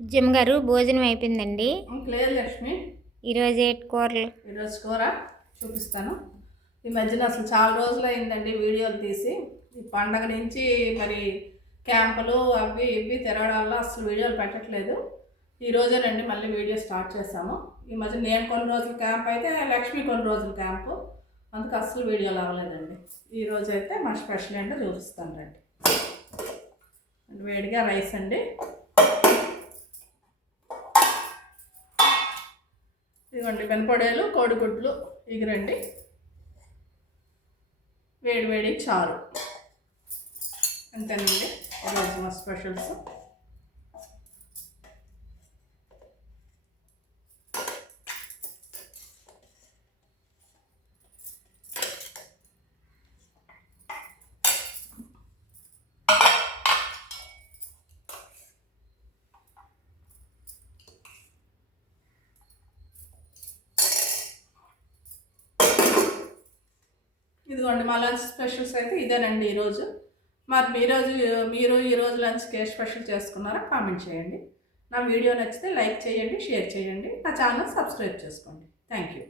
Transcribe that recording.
Gym గారు భోజనం అయిపోయిందండి. లేదు లక్ష్మి, ఈరోజు ఏంటి కూరలు? ఈరోజు కూర చూపిస్తాను. ఈ మధ్యన అసలు చాలా రోజులు అయిందండి వీడియోలు తీసి. ఈ పండగ నుంచి మరి క్యాంపులు అవి ఇవి తిరగడం వల్ల అసలు వీడియోలు పెట్టట్లేదు. ఈ రోజేనండి మళ్ళీ వీడియో స్టార్ట్ చేశాము. ఈ మధ్య నేను కొన్ని రోజులు క్యాంప్ అయితే లక్ష్మి కొన్ని రోజులు క్యాంపు, అందుకు అసలు వీడియోలు అవ్వలేదండి. ఈరోజు అయితే మా స్పెషల్ ఏంటో చూపిస్తాను రండి. వేడిగా రైస్ అండి, ఇదిగోండి వెనపడేలు కోడిగుడ్లు ఇగురండి, వేడి వేడి చారు, అంతేనండి ఈరోజు మా స్పెషల్స్. ఇదిగోండి మా లంచ్ స్పెషల్స్ అయితే ఇదేనండి ఈరోజు. మరి మీరు ఈరోజు లంచ్కి ఏ స్పెషల్ చేసుకున్నారో కామెంట్ చేయండి. నా వీడియో నచ్చితే లైక్ చేయండి, షేర్ చేయండి, నా ఛానల్ సబ్స్క్రైబ్ చేసుకోండి. Thank you.